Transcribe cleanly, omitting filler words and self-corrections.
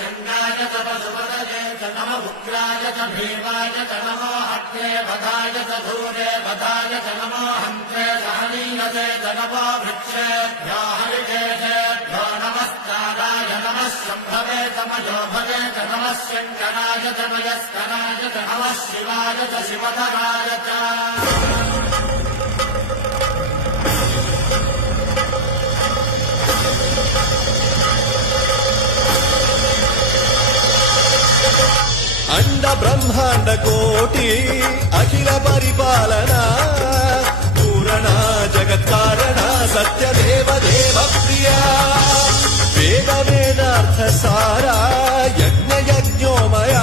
शङ्गाय च पशुपतये च नम उग्राय च भीमाय च नमो हत्ये वधाय च धूरे वधाय च नमो हन्त्रे सहनीयते च नमो वृक्षेभ्यो हरिकेशेभ्यो नमस्काराय नमः शम्भवे च मयोभवे च नमः शङ्कराय च मयस्कराय च नमः शिवाय च शिवधराय च अंड ब्रह्मांड कोटि अखिल परिपालना पूरणा जगत्कारणा सत्यदेव देव प्रिया वेद वेदार्थ सारा यज्ञ यज्ञोमया